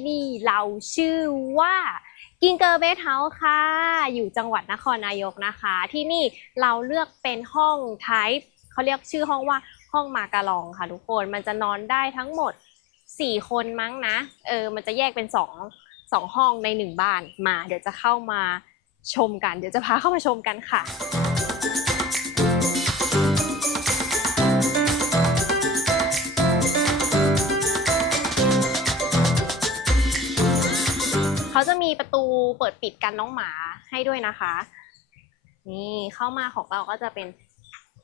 ที่นี่เราชื่อว่ากิงเกอร์เบสเฮาส์ค่ะ อยู่จังหวัดนครนายกนะคะ ที่นี่เราเลือกเป็นห้อง type เขาเรียกชื่อห้องว่าห้องมาการองค่ะทุกคนมันจะนอนได้ทั้งหมด 4 คนมั้งนะ เออ มันจะแยกเป็น 2 2 ห้องใน 1 บ้านมา เดี๋ยวจะเข้ามาชมกัน เดี๋ยวจะพาเข้ามาชมกันค่ะ เขาจะมีประตูเปิดปิดกันน้องหมาให้ด้วยนะคะ นี่เข้ามาของเราก็จะเป็น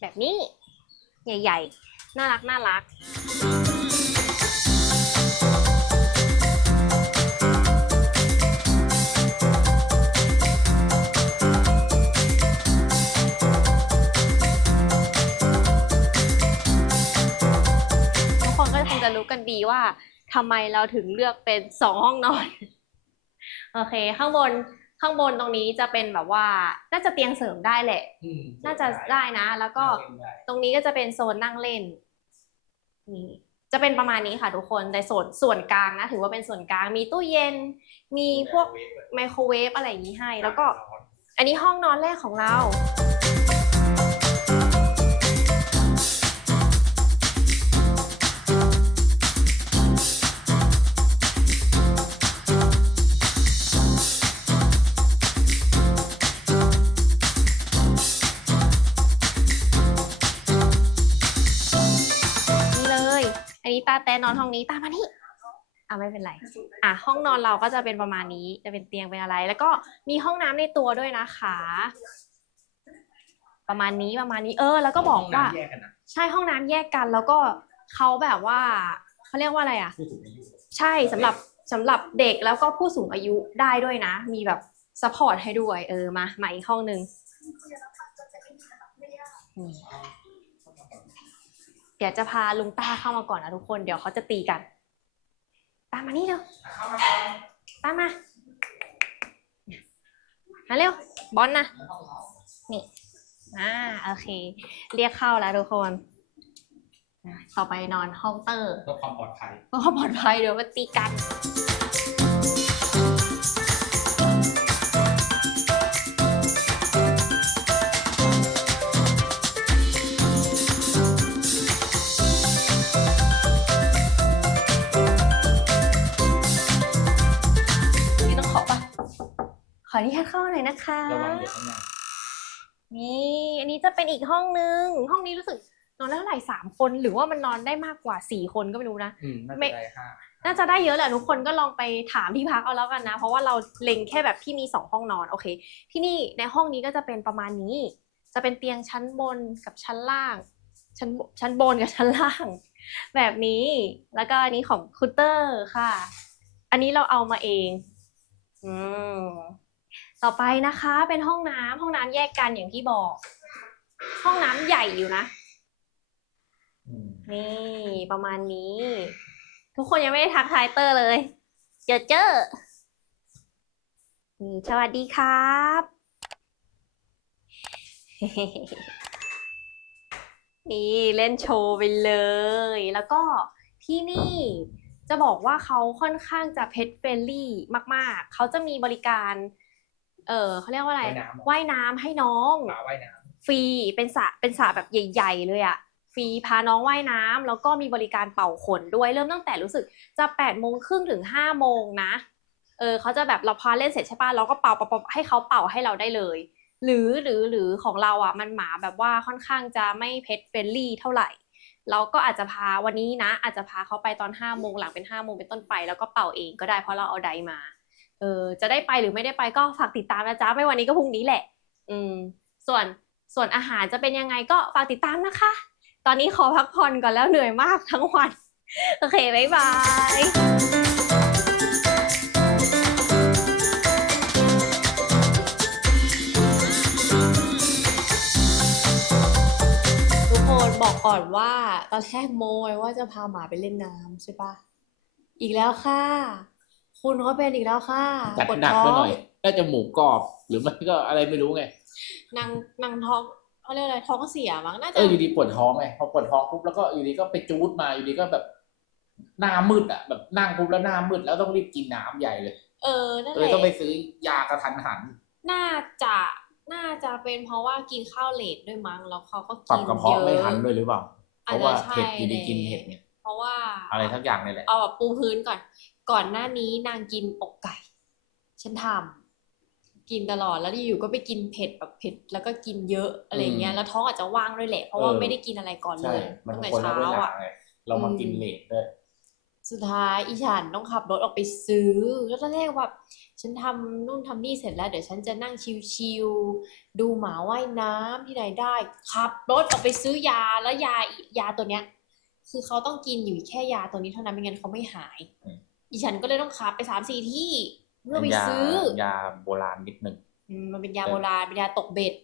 แบบนี้ ใหญ่ ๆ น่ารักน่ารักทุกคนก็คงจะรู้กันดีว่าทำไมเราถึงเลือกเป็นสองห้องนอน โอเค ข้างบนข้างบนตรงนี้จะเป็นแบบว่า น่าจะเตียงเสริมได้แหละ อืมน่าจะได้นะ แล้วก็เล่นได้ตรงนี้ก็จะเป็นโซนนั่งเล่นนี่จะเป็นประมาณนี้ค่ะทุกคนแต่ส่วนส่วนกลางนะถือว่าเป็นส่วนกลางมีตู้เย็น มีพวกไมโครเวฟอะไรอย่างนี้ให้ แล้วก็ อันนี้ห้องนอนแรกของเรา ตาแต่นอนห้องนี้ตามมานี่อะไม่เป็นไร อะห้องนอนเราก็จะเป็นประมาณนี้ จะเป็นเตียงเป็นอะไร แล้วก็มีห้องน้ำในตัวด้วยนะคะ ประมาณนี้ประมาณนี้ เออ แล้วก็บอกว่าห้งน้ำแยกกันนะใช่ห้องน้ำแยกกัน แล้วก็เขาแบบว่าเขาเรียกว่าอะไรอะผู้สูงอายุใช่สำหรับสำหรับเด็กแล้วก็ผู้สูงอายุได้ด้วยนะ มีแบบซัพพอร์ตให้ด้วย เออมามาอีกห้องหนึ่งอืมเดี๋ยวจะพาลุงต้าเข้ามาก่อนนะทุกคน เดี๋ยวเขาจะตีกัน ตามมานี่เร็วเข้ามาก่อนตามมามาเร็ว บอลนะนี่อ่าโอเค เรียกเข้าแล้วทุกคนอะต่อไปนอนห้องเตอร์เพื่อความปลอดภัยเพื่อความปลอดภัยเดี๋ยวมาตีกันนี่ เข้าหน่อยนะคะ ระวังเดี๋ยวข้างหน้านี่ อันนี้จะเป็นอีกห้องนึง ห้องนี้รู้สึกนอนได้เท่าไหร่สามคนหรือว่ามันนอนได้มากกว่าสี่คนก็ไม่รู้นะ อืมน่าจะไม่ได้ห้าน่าจะได้เยอะแหละทุกคนก็ลองไปถามที่พักเอาแล้วกันนะ เพราะว่าเราเล็งแค่แบบที่มีสองห้องนอนโอเค ที่นี่ในห้องนี้ก็จะเป็นประมาณนี้ จะเป็นเตียงชั้นบนกับชั้นล่าง ชั้นบชั้นบนกับชั้นล่าง แบบนี้ แล้วก็อันนี้ของคูเตอร์ค่ะ อันนี้เราเอามาเอง อืม ต่อไปนะคะเป็นห้องน้ำห้องน้ำแยกกันอย่างที่บอก ห้องน้ำใหญ่อยู่นะอืมนี่ประมาณนี้ ทุกคนยังไม่ได้ทักทายเตอร์เลย เจอเจอนี่สวัสดีครับ นี่เล่นโชว์ไปเลย แล้วก็ที่นี่จะบอกว่าเขาค่อนข้างจะเพ t เฟรนลี่มาก ๆ เขาจะมีบริการ เออเขาเรียกว่าอะไร ว่ายน้ำเหรอ ว่ายน้ำให้น้องฝาว่ายน้ฟรีเป็นสระเป็นสระแบบใหญ่ ๆ เลยอะฟรีพาน้องว่ายน้ำแล้วก็มีบริการเป่าขนด้วยเริ่มตั้งแต่รู้สึกจะแปดโมงครึ่งถึงห้าโมงนะเออเขาจะแบบเราพาเล่นเสร็จใช่ปะเราก็เป่าเป่าเป่าให้เขาเป่าให้เราได้เลย หรือหรือหรือของเราอะมันหมาแบบว่าค่อนข้างจะไม่เพ t เฟรนลี่เท่าไหร่ เราก็อาจจะพาวันนี้นะ อาจจะพาเขาไปตอนห้าโมงหลังเป็นห้าโมงเป็นต้นไป แล้วก็เป่าเองก็ได้เพราะเราเอาไดมา เออจะได้ไปหรือไม่ได้ไปก็ฝากติดตามนะจ๊ะไม่วันนี้ก็พรุ่งนี้แหละ อืม ส่วนส่วนอาหารจะเป็นยังไงก็ฝากติดตามนะคะ ตอนนี้ขอพักผ่อนก่อนแล้วเหนื่อยมากทั้งวัน โอเค บ๊ายบายทุกคนบอกก่อนว่าตอนแรกโมยว่าจะพาหมาไปเล่นน้ำใช่ปะอีกแล้วค่ะ คุณเขาเป็นอีกแล้วค่ะำจัดปวดหนักท้อไปงหน่อยน่าจะหมูกรอบหรือไม่ก็อะไรไม่รู้ไง นางนางท้องเขาเรียกอะไรท้องเสียมั้งน่าเอจะออยู่ดีปวดท้องไงพอปวดท้องปุ๊บแล้วก็อยู่ดีก็ไปจูดมาอยู่ดีก็แบบหน้ามืดอะแบบนั่งปุ๊บแล้วหน้ามืดแล้วต้องรีบกินน้ำใหญ่เลยเออนั่นเลแหยละต้องไปซื้อยากระทันหัน น่าจะน่าจะเป็นเพราะว่ากินข้าวเลทด้วยมั้งแล้วเขาก็ปรับกินกระเยเพาะอะไม่ทันด้วยหรือเปล่า เพอาจราะจะว่าใช่เห็ดอยู่ดีแหละกินเห็ดเนี่ย เพราะว่าอะไรทั้งอย่างนี่แหละ เอาแบบปูพื้นก่อน ก่อนหน้านี้นางกินอกไก่ ฉันทำกินตลอดแล้วอยู่ๆก็ไปกินเผ็ดแบบเผ็ดแล้วก็กินเยอะอะไรเงี้ยแล้วท้องอาจจะว่างด้วยแหละเพราะว่าไม่ได้กินอะไรก่อนเลใช่ยมันตั้งแต่คนละเช้าเวลาอะไงเรามากินอืมเลทด้วยสุดท้ายอีฉันต้องขับรถออกไปซื้อ แล้วตอนแรกแบบฉันทำนู่นทำนี่เสร็จแล้ว เดี๋ยวฉันจะนั่งชิวๆดูหมาว่ายน้ำที่ไหนได้ขับรถออกไปซื้อยาแล้วยายาตัวเนี้ย คือเขาต้องกินอยู่แค่ยาตัวนี้เท่านั้นไม่งั้นเขาไม่หาย อืมอีฉันก็เลยต้องขับไปสามสี่ที่เพื่อไปยาซื้อ ยาโบราณนิดหนึ่ง อืมมันเป็นยาโบราณเป็นยาตกเบ็ด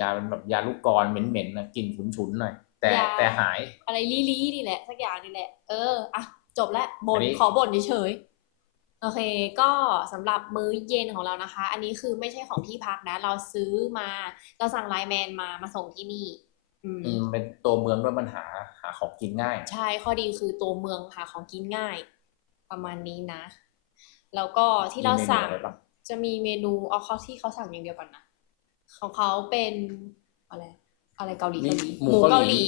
ยาเป็นแบบยาลูกกรอนเหม็นๆนะกลินฉุนๆหน่อย แต่ยา แต่หาย อะไรลี่ๆนี่แหละ สักอย่างนี่แหละ เอออะจบแล้วบ่อันนนี้ ขอบ่นเฉยๆโอเค ก็สำหรับมื้อเย็นของเรานะคะ อันนี้คือไม่ใช่ของที่พักนะ เราซื้อมา เราสั่งไลน์แมนมามาส่งที่นี่ อืม อืมเป็นตัวเมืองด้วยมันหาหาของกินง่าย ใช่ข้อดีคือตัวเมืองหาของกินง่าย ประมาณนี้นะ แล้วก็ที่เราสั่งมีเมนูอะไรบ้างจะมีเมนูเอาเขาที่เขาสั่งอย่างเดียวก่อนนะ ของเขาเป็นอะไรอะไรเกาหลีมีเกาหลีหมูเกาหลี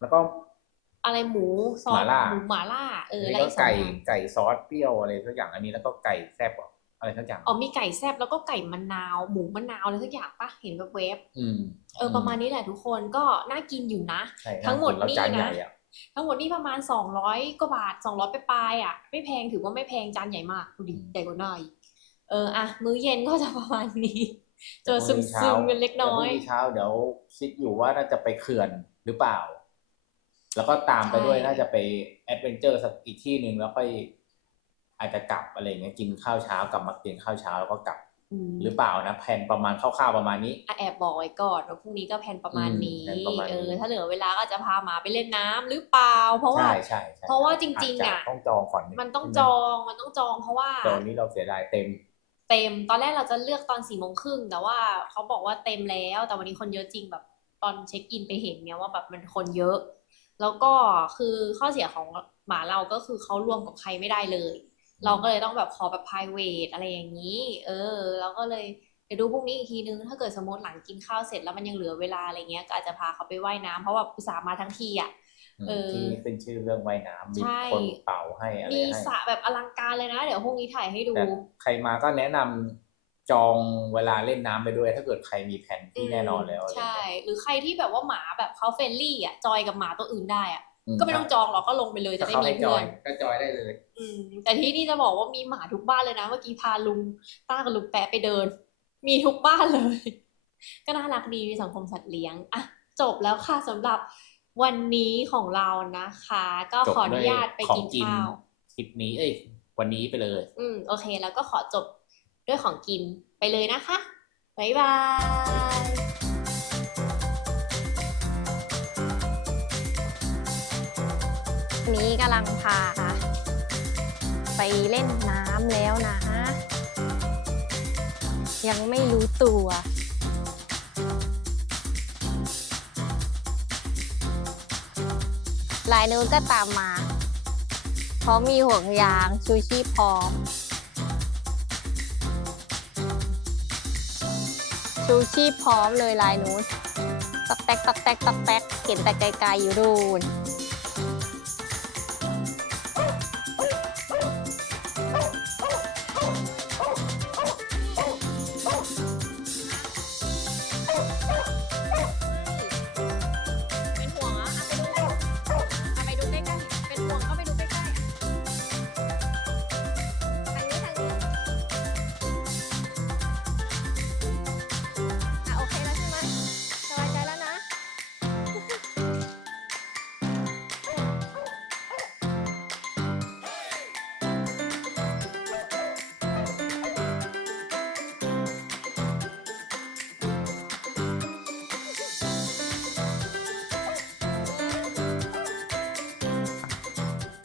แล้วก็ อะไรหมูซอหสม่าล่าหมูหมาล่าเออนี่แล้วก็อีกสองไก่อย่างไก่ซอสเปรี้ยวอะไรทุกอย่างอันนี้แล้วก็ไก่แซ่บอะอะไรทุกอย่างอ๋อมีไก่แซบแล้วก็ไก่มะนาวหมูมะนาวอะไรสักอย่างปะเห็นแบบเวฟอืมๆเออประมาณนี้แหละทุกคนก็น่ากินอยู่นะใช่ทั้งหมดแล้วจานนี่ใหนะญ่อะ ทั้งหมดนี่ประมาณสองร้อยกว่าบาทสองร้อยไปปลายๆอะ ไม่แพงถือว่าไม่แพงจานใหญ่มากดูดิใหญ่กว่าหน้าอีกเอออะมื้อเย็นก็จะประมาณนี้เจอซึมซึมๆกันเล็กน้อยแต่พรุ่งนี้เช้าเดี๋ยวคิดอยู่ว่าน่าจะไปเขื่อนหรือเปล่า แล้วก็ตามไปด้วยใช่น่าจะไปแอดเวนเจอร์สักอีกที่หนึ่งแล้วไปอาจจะกลับอะไรเงี้ยกินข้าวเช้ากลับมากินข้าวเช้าแล้วก็กลับอืม หรือเปล่านะแผนประมาณคร่าวๆประมาณนี้อะแอบบอกไว้ก่อนว่าพรุ่งนี้ก็แผนประมาณอืมนี้แผนประมาณนี้เออถ้าเหลือเวลาก็อาจจะพาหมาไปเล่นน้ำหรือเปล่า เพราะว่าใช่ใช่ใช่เพราะว่าจริงๆาจอะต้องจองก่อนมันต้องใช่ไหจองมันต้องจองเพราะว่าตอนนี้เราเสียดายเต็มเต็มตอนแรกเราจะเลือกตอนสี่โมงครึ่งแต่ว่าเขาบอกว่าเต็มแล้ว แต่วันนี้คนเยอะจริงแบบตอนเช็คอินไปเห็นเนี่ยว่าแบบมันคนเยอะ แล้วก็คือข้อเสียของหมาเราก็คือเขารวมกับใครไม่ได้เลย เราก็เลยต้องแบบขอแบบ private อะไรอย่างนี้ เออ เราก็เลยเดี๋ยวดูพรุ่งนี้อีกทีนึง ถ้าเกิดสมมติหลังกินข้าวเสร็จแล้วมันยังเหลือเวลาอะไรเงี้ย ก็อาจจะพาเขาไปว่ายน้ำเพราะว่าอุตส่าห์มาทั้งทีอะอืมเออที่นี่ขึ้นชื่อเรื่องว่ายน้ำมีใช่ คนเป่าให้อะไรมีให้สระแบบอลังการเลยนะ เดี๋ยวพรุ่งนี้ถ่ายให้ดู แต่ใครมาก็แนะนำจองเวลาเล่นน้ำไปด้วย ถ้าเกิดใครมีแผนที่แน่นอนแล้วอะไรใช่เงี้ยหรือใครที่แบบว่าหมาแบบเขาเฟรนลี่อะ จอยกับหมาตัวอื่นได้อะอื ก็ไม่ต้องจองหรอกก็ลงไปเลยจะถ้าได้เขามีให้จเพื่ออยนก็จอยได้เลย อืม แต่ที่นี่จะบอกว่ามีหมาทุกบ้านเลยนะ เมื่อกี้พาลุงต้ากับลุงแปะไปเดิน มีทุกบ้านเลย ก็น่ารักดีมีสังคมสัตว์เลี้ยงอะจบแล้วค่ะสำหรับวันนี้ของเรานะคะ ก็จบขออนุญาตไปของกินกินข้าวคลิปนี้ เอ้ย วันนี้ไปเลย อืม โอเค แล้วก็ขอจบด้วยของกินไปเลยนะคะบ๊ายบาย นี้กำลังพา ไปเล่นน้ำแล้วนะ ยังไม่รู้ตัวลายนู้นก็ตามมาเพราะมีห่วงยางชูชีพพร้อม ชูชีพพร้อมเลยลายนู้นตักแตกตักแตกตักแตกเห็นแต่ไกลๆอยู่ดูนเป็น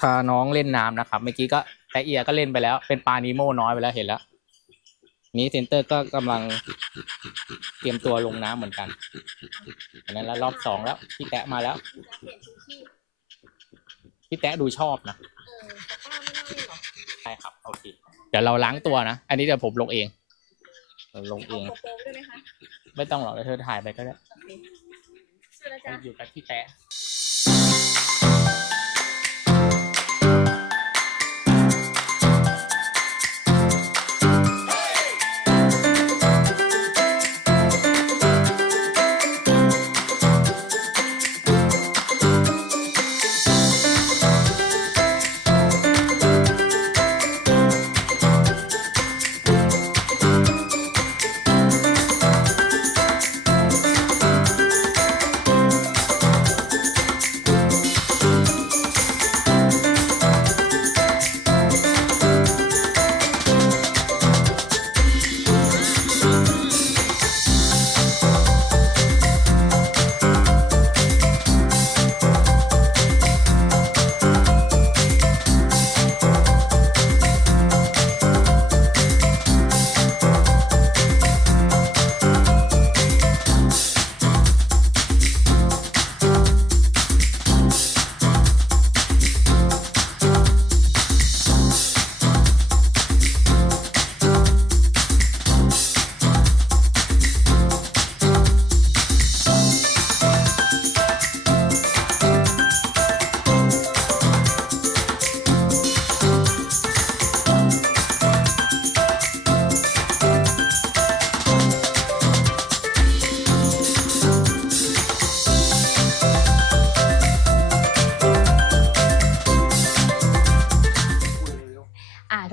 พาน้องเล่นน้ำนะครับ เมื่อกี้ก็แต่เอียก็เล่นไปแล้ว เป็นปลานิโมน้อยไปแล้วเห็นแล้ว นี้เซนเตอร์ก็กำลังเตรียมตัวลงน้ำเหมือนกันอันนั้นแล้วรอบสองแล้วพี่แตะมาแล้ว พี่แตะดูชอบนะเออป้าไม่น่าเล่นหรอใช่ครับโอเคเดี๋ยวเราล้างตัวนะ อันนี้เดี๋ยวผมลงเองเดี๋ยวลงเอเอางโกโปรด้วยไหมคะไม่ต้องหรอกเดี๋ยวเธอถ่ายไปก็ได้โอเคเชื่อนะจ๊ะอยู่กับที่แตะ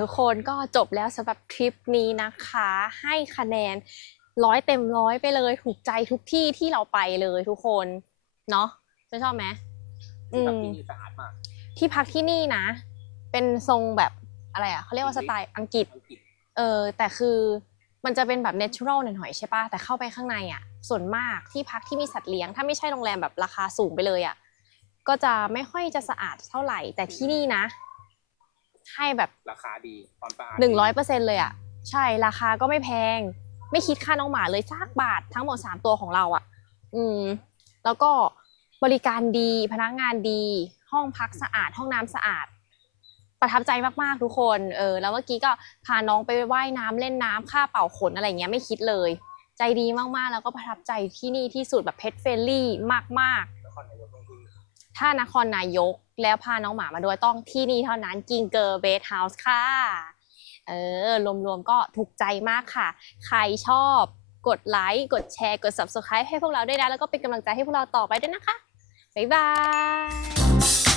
ทุกคนก็จบแล้วสำหรับทริปนี้นะคะ ให้คะแนนร้อยเต็มร้อยไปเลย ถูกใจทุกที่ที่เราไปเลยทุกคนเนาะจะชอบไหมอืที่แบบมที่นี่สะอาดมาก ที่พักที่นี่นะ เป็นทรงแบบอะไรอะเขาเรียกว่าสไตล์อังกฤษอังกฤษเออแต่คือมันจะเป็นแบบ natural หน่อยๆใช่ปะแต่เข้าไปข้างในอะ ส่วนมากที่พักที่มีสัตว์เลี้ยง ถ้าไม่ใช่โรงแรมแบบราคาสูงไปเลยอะก็จะไม่ค่อยจะสะอาดเท่าไหร่ แต่ที่นี่นะ ให้แบบราคาดีความสะอาดหนึ่งร้อยเปอร์เซ็นเลยอะใช่ราคาก็ไม่แพง ไม่คิดค่าน้องหมาเลยสักบาททั้งหมดสามตัวของเราอะ อืม แล้วก็บริการดีพนักงานดี ห้องพักสะอาด ห้องน้ำสะอาด ประทับใจมากๆทุกคนเออแล้วเมื่อกี้ก็พาน้องไปว่ายน้ำเล่นน้ำค่าเป่าขนอะไรเงี้ยไม่คิดเลย ใจดีมากๆ แล้วก็ประทับใจที่นี่ที่สุดแบบเพ t เฟ r ลี่มากนครนายกต้องที่ๆ ถ้านครนายกแล้วพาน้องหมามาด้วยต้องที่นี่เท่านั้นกิงเกอร์เบสเฮาส์ค่ะ เออ รวมๆก็ถูกใจมากค่ะ ใครชอบกดไลค์ กดแชร์ กด subscribe ให้พวกเราด้วยนะ แล้วก็เป็นกำลังใจให้พวกเราต่อไปด้วยนะคะ บ๊ายบาย